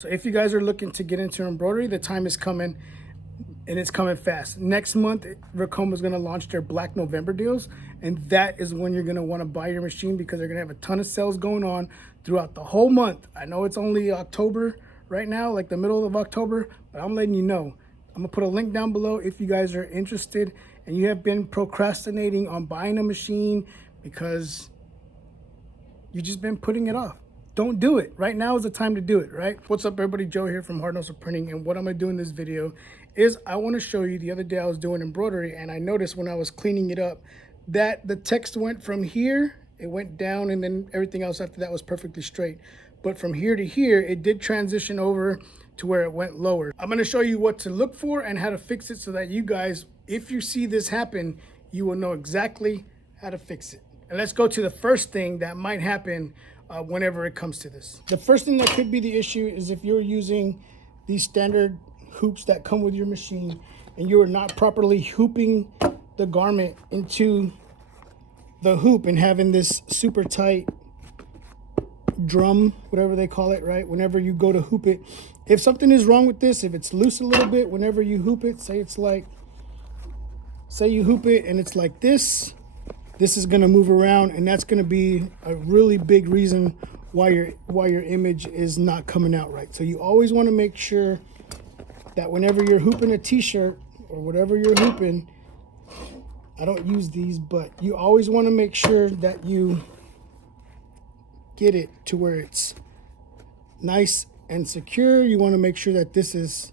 So if you guys are looking to get into embroidery, the time is coming, and it's coming fast. Next month, Racoma is going to launch their Black November deals, and that is when you're going to want to buy your machine, because they're going to have a ton of sales going on throughout the whole month. I know it's only October right now, like the middle of October, but I'm letting you know. I'm going to put a link down below if you guys are interested and you have been procrastinating on buying a machine because you've just been putting it off. Don't do it. Right now is the time to do it, right? What's up, everybody? Joe here from Hard Nose Printing, and what I'm gonna do in this video is I want to show you, the other day I was doing embroidery and I noticed when I was cleaning it up that the text went from here, it went down, and then everything else after that was perfectly straight. But from here to here, it did transition over to where it went lower. I'm gonna show you what to look for and how to fix it so that you guys, if you see this happen, you will know exactly how to fix it. And let's go to the first thing that might happen whenever it comes to this. The first thing that could be the issue is if you're using these standard hoops that come with your machine and you are not properly hooping the garment into the hoop and having this super tight drum, whatever they call it, right? Whenever you go to hoop it, if something is wrong with this, if it's loose a little bit, whenever you hoop it, say you hoop it and it's like this is going to move around, and that's going to be a really big reason why your image is not coming out right. So you always want to make sure that whenever you're hooping a t-shirt or whatever you're hooping, I don't use these, but you always want to make sure that you get it to where it's nice and secure. You want to make sure that this is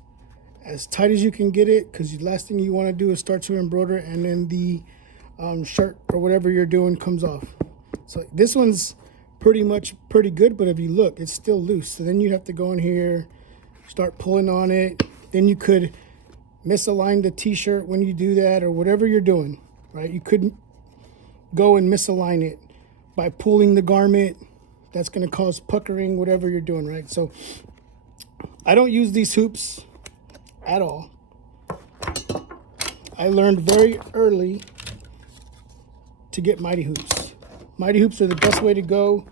as tight as you can get it, because the last thing you want to do is start to embroider and then the shirt or whatever you're doing comes off. So this one's pretty good, but if you look, it's still loose. So then you have to go in here, start pulling on it. Then you could misalign the t-shirt when you do that, or whatever you're doing, right? You couldn't go and misalign it by pulling the garment. That's going to cause puckering, whatever you're doing, right? So I don't use these hoops at all. I learned very early to get mighty hoops. Mighty hoops are the best way to go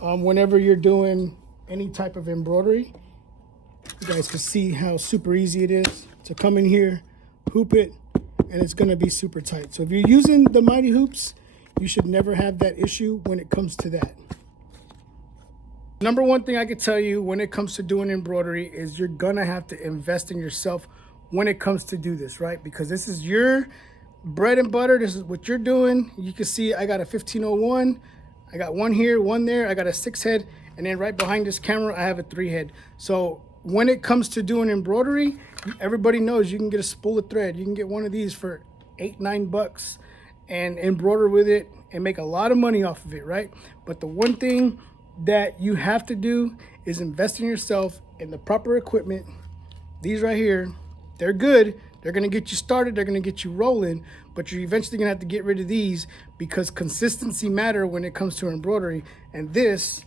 whenever you're doing any type of embroidery. You guys can see how super easy it is to come in here, hoop it, and it's going to be super tight. So if you're using the mighty hoops, you should never have that issue when it comes to that. Number one thing I could tell you when it comes to doing embroidery is you're going to have to invest in yourself when it comes to do this, right? Because this is your bread and butter. This is what you're doing. You can see I got a 1501. I got one here, one there. I got a 6 head. And then right behind this camera, I have a 3 head. So when it comes to doing embroidery, everybody knows you can get a spool of thread. You can get one of these for $8-9 and embroider with it and make a lot of money off of it, right? But the one thing that you have to do is invest in yourself in the proper equipment. These right here, they're good. They're going to get you started. They're going to get you rolling, but you're eventually going to have to get rid of these because consistency matter when it comes to embroidery. And this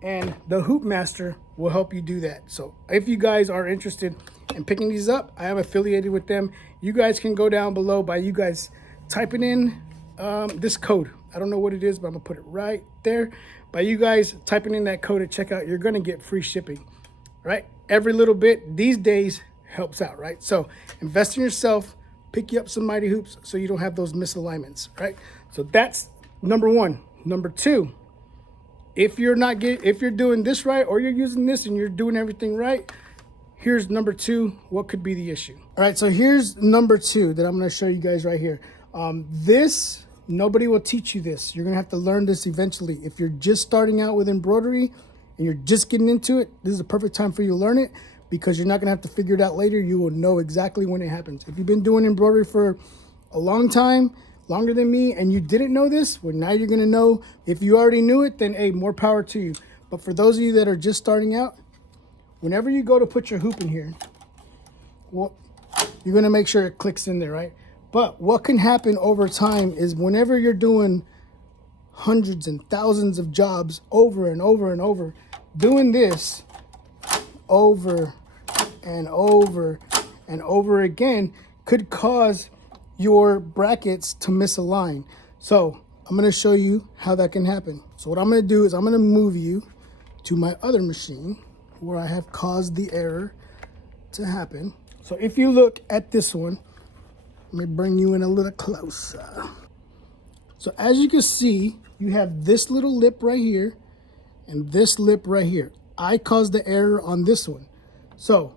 and the Hoop Master will help you do that. So if you guys are interested in picking these up, I am affiliated with them. You guys can go down below by you guys typing in this code. I don't know what it is, but I'm going to put it right there. By you guys typing in that code at checkout, you're going to get free shipping, right? Every little bit these days helps out, right? So invest in yourself, pick you up some mighty hoops so you don't have those misalignments, right? So that's number one. Number two, if you're doing this right, or you're using this and you're doing everything right, here's number two, what could be the issue? All right, so here's number two that I'm going to show you guys right here. Nobody will teach you this. You're going to have to learn this eventually. If you're just starting out with embroidery and you're just getting into it, this is the perfect time for you to learn it, because you're not going to have to figure it out later. You will know exactly when it happens. If you've been doing embroidery for a long time, longer than me, and you didn't know this, well, now you're going to know. If you already knew it, then hey, more power to you. But for those of you that are just starting out, whenever you go to put your hoop in here, well, you're going to make sure it clicks in there, right? But what can happen over time is whenever you're doing hundreds and thousands of jobs over and over and over, doing this over and over and over again could cause your brackets to misalign. So I'm going to show you how that can happen. So what I'm going to do is I'm going to move you to my other machine, where I have caused the error to happen. So if you look at this one, let me bring you in a little closer. So as you can see, you have this little lip right here and this lip right here. I caused the error on this one. So,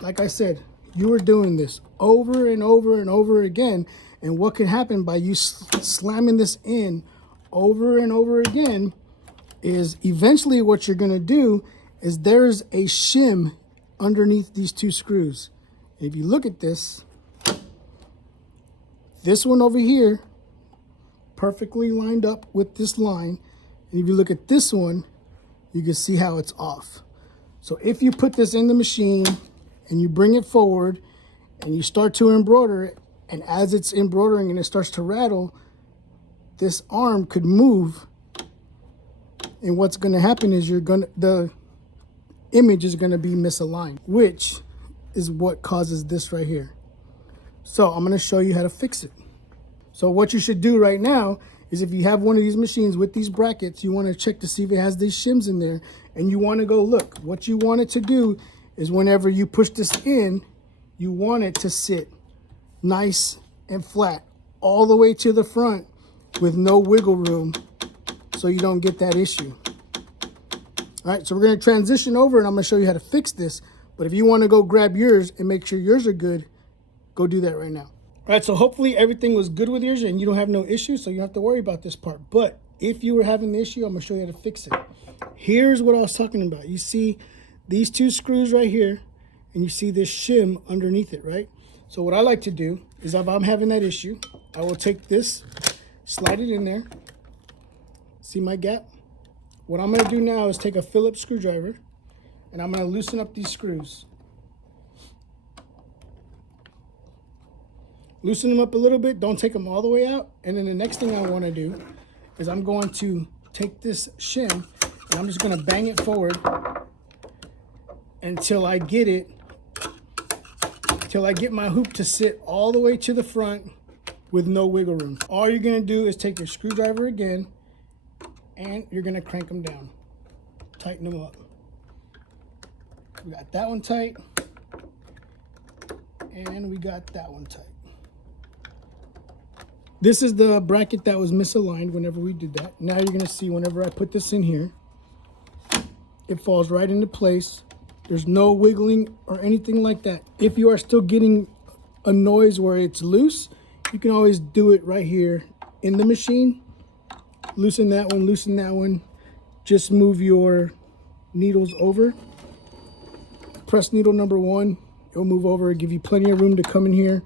like I said, you are doing this over and over and over again. And what can happen by you slamming this in over and over again is eventually what you're going to do is there's a shim underneath these two screws. If you look at this one over here, perfectly lined up with this line. And if you look at this one, you can see how it's off. So if you put this in the machine and you bring it forward and you start to embroider it, and as it's embroidering and it starts to rattle, this arm could move. And what's going to happen is the image is going to be misaligned, which is what causes this right here. So I'm going to show you how to fix it. So what you should do right now is if you have one of these machines with these brackets, you want to check to see if it has these shims in there, and you want to go look. What you want it to do is whenever you push this in, you want it to sit nice and flat all the way to the front with no wiggle room so you don't get that issue. All right, so we're going to transition over and I'm going to show you how to fix this. But if you want to go grab yours and make sure yours are good, go do that right now. All right, so hopefully everything was good with yours and you don't have no issues, so you don't have to worry about this part. But if you were having the issue, I'm going to show you how to fix it. Here's what I was talking about. You see these two screws right here, and you see this shim underneath it, right? So what I like to do is if I'm having that issue, I will take this, slide it in there. See my gap? What I'm going to do now is take a Phillips screwdriver, and I'm going to loosen up these screws. Loosen them up a little bit, don't take them all the way out. And then the next thing I want to do is I'm going to take this shim and I'm just going to bang it forward until I get my hoop to sit all the way to the front with no wiggle room. All you're going to do is take your screwdriver again and you're going to crank them down. Tighten them up. We got that one tight and we got that one tight. This is the bracket that was misaligned whenever we did that. Now you're going to see whenever I put this in here, it falls right into place. There's no wiggling or anything like that. If you are still getting a noise where it's loose, you can always do it right here in the machine. Loosen that one, loosen that one. Just move your needles over. Press needle number 1. It'll move over, give you plenty of room to come in here.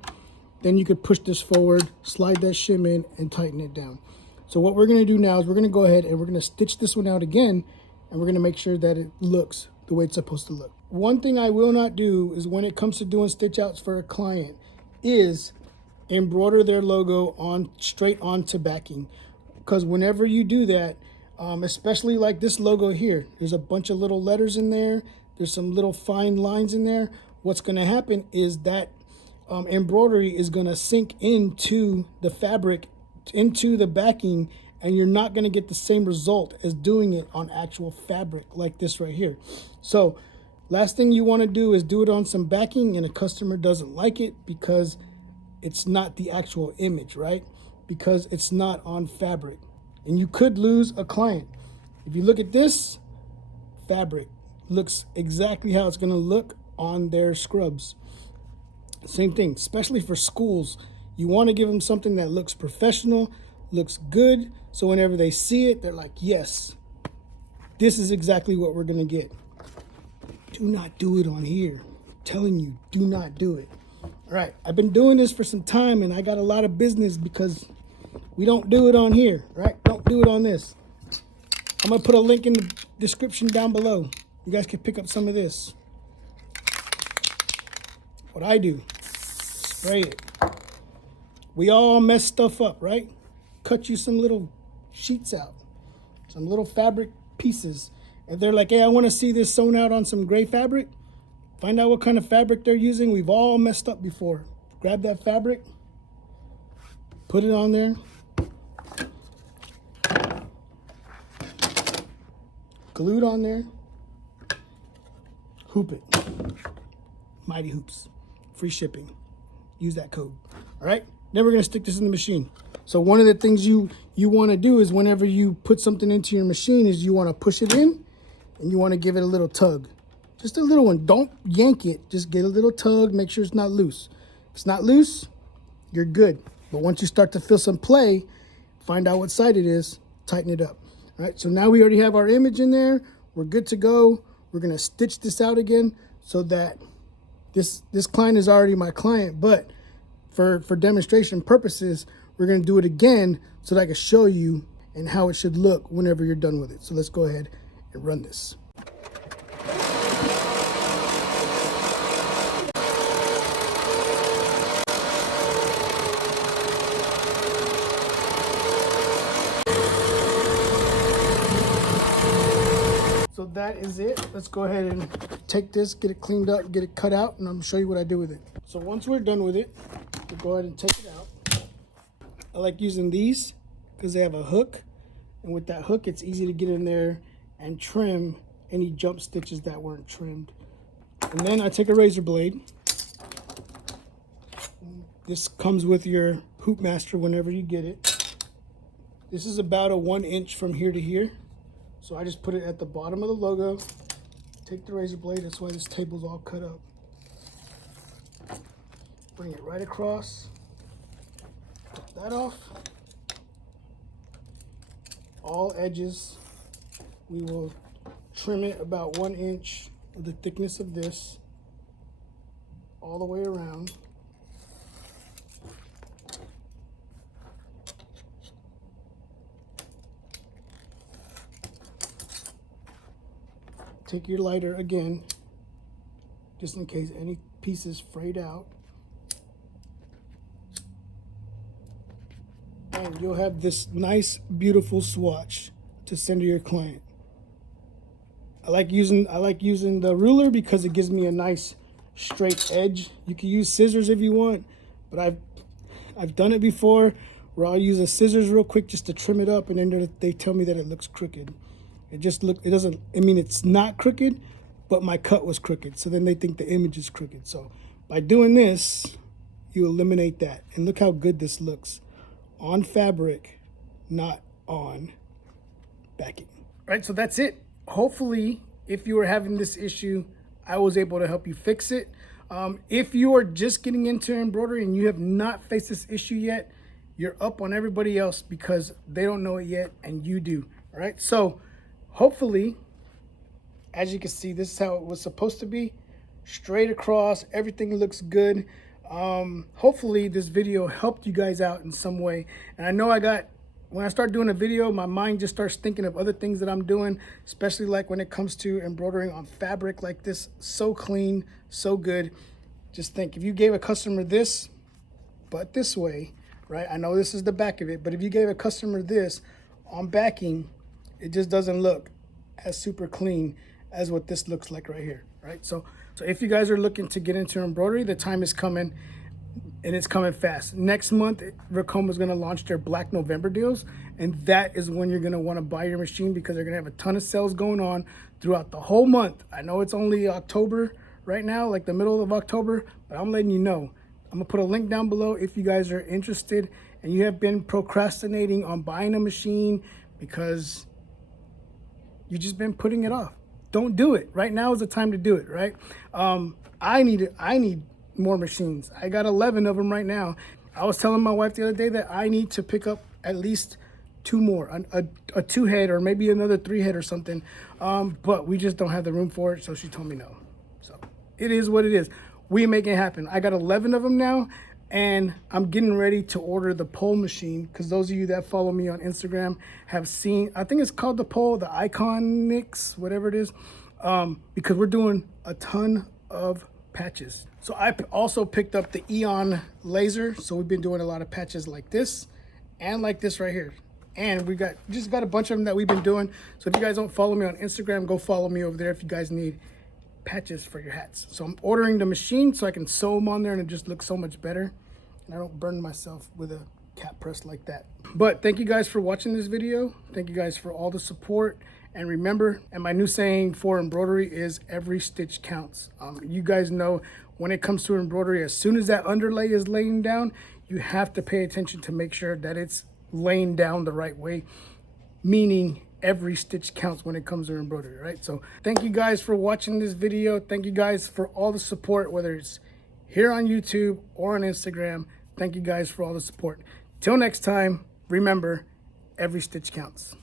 Then you could push this forward, slide that shim in, and tighten it down. So what we're going to do now is we're going to go ahead and we're going to stitch this one out again, and we're going to make sure that it looks the way it's supposed to look. One thing I will not do is when it comes to doing stitch outs for a client is embroider their logo on straight onto backing. Because whenever you do that, especially like this logo here, there's a bunch of little letters in there. There's some little fine lines in there. What's going to happen is that embroidery is going to sink into the fabric, into the backing, and you're not going to get the same result as doing it on actual fabric like this right here. So last thing you want to do is do it on some backing and a customer doesn't like it because it's not the actual image, right? Because it's not on fabric, and you could lose a client. If you look at this fabric, looks exactly how it's going to look on their scrubs. Same thing, especially for schools. You want to give them something that looks professional, looks good, so whenever they see it, they're like, yes, this is exactly what we're going to get. Do not do it on here. I'm telling you, do not do it. All right, I've been doing this for some time, and I got a lot of business because we don't do it on here, right? Don't do it on this. I'm going to put a link in the description down below. You guys can pick up some of this. What I do, spray it. We all mess stuff up, right? Cut you some little sheets out, some little fabric pieces. And they're like, hey, I want to see this sewn out on some gray fabric. Find out what kind of fabric they're using. We've all messed up before. Grab that fabric, put it on there. Glued on there. Hoop it. Mighty Hoops. Free shipping. Use that code. All right? Then we're going to stick this in the machine. So one of the things you want to do is whenever you put something into your machine is you want to push it in and you want to give it a little tug. Just a little one. Don't yank it. Just get a little tug. Make sure it's not loose. If it's not loose, you're good. But once you start to feel some play, find out what side it is, tighten it up. All right, so now we already have our image in there. We're good to go. We're going to stitch this out again so that this client is already my client, but for demonstration purposes, we're going to do it again so that I can show you and how it should look whenever you're done with it. So let's go ahead and run this. So that is it. Let's go ahead and take this, get it cleaned up, get it cut out, and I'm gonna show you what I do with it. So once we're done with it, we'll go ahead and take it out. I like using these because they have a hook, and with that hook, it's easy to get in there and trim any jump stitches that weren't trimmed. And then I take a razor blade. This comes with your hoop master whenever you get it. This is about a 1 inch from here to here. So I just put it at the bottom of the logo, take the razor blade, that's why this table's all cut up. Bring it right across, cut that off. All edges, we will trim it about 1 inch of the thickness of this, all the way around. Take your lighter again, just in case any pieces frayed out. And you'll have this nice, beautiful swatch to send to your client. I like using the ruler because it gives me a nice straight edge. You can use scissors if you want, but I've done it before where I'll use a scissors real quick just to trim it up, and then they tell me that it looks crooked. It's not crooked, but my cut was crooked. So then they think the image is crooked. So by doing this, you eliminate that. And look how good this looks on fabric, not on backing. Right, so that's it. Hopefully, if you were having this issue, I was able to help you fix it. If you are just getting into embroidery and you have not faced this issue yet, you're up on everybody else because they don't know it yet and you do. All right, so hopefully, as you can see, this is how it was supposed to be. Straight across, everything looks good. Hopefully this video helped you guys out in some way. And I know when I start doing a video, my mind just starts thinking of other things that I'm doing, especially like when it comes to embroidering on fabric like this. So clean, so good. Just think, if you gave a customer this, but this way, right? I know this is the back of it, but if you gave a customer this on backing, it just doesn't look as super clean as what this looks like right here, right? So if you guys are looking to get into embroidery, the time is coming, and it's coming fast. Next month, Racoma is going to launch their Black November deals, and that is when you're going to want to buy your machine because they're going to have a ton of sales going on throughout the whole month. I know it's only October right now, like the middle of October, but I'm letting you know. I'm going to put a link down below if you guys are interested and you have been procrastinating on buying a machine because you've just been putting it off. Don't do it. Right now is the time to do it, right? I need more machines. I got 11 of them right now. I was telling my wife the other day that I need to pick up at least 2 more, a 2-head or maybe another 3-head or something. But we just don't have the room for it, so she told me no. So it is what it is. We make it happen. I got 11 of them now, and I'm getting ready to order the pole machine because those of you that follow me on Instagram have seen, I think it's called the pole, the Iconics, whatever it is, because we're doing a ton of patches. So I also picked up the Eon laser. So we've been doing a lot of patches like this and like this right here. And we just got a bunch of them that we've been doing. So if you guys don't follow me on Instagram, go follow me over there if you guys need patches for your hats. So I'm ordering the machine so I can sew them on there and it just looks so much better. And I don't burn myself with a cap press like that. But thank you guys for watching this video. Thank you guys for all the support. And remember, and my new saying for embroidery is every stitch counts. You guys know when it comes to embroidery, as soon as that underlay is laying down, you have to pay attention to make sure that it's laying down the right way, meaning every stitch counts when it comes to embroidery, right? So thank you guys for watching this video. Thank you guys for all the support, whether it's here on YouTube or on Instagram. Thank you guys for all the support. Till next time, remember, every stitch counts.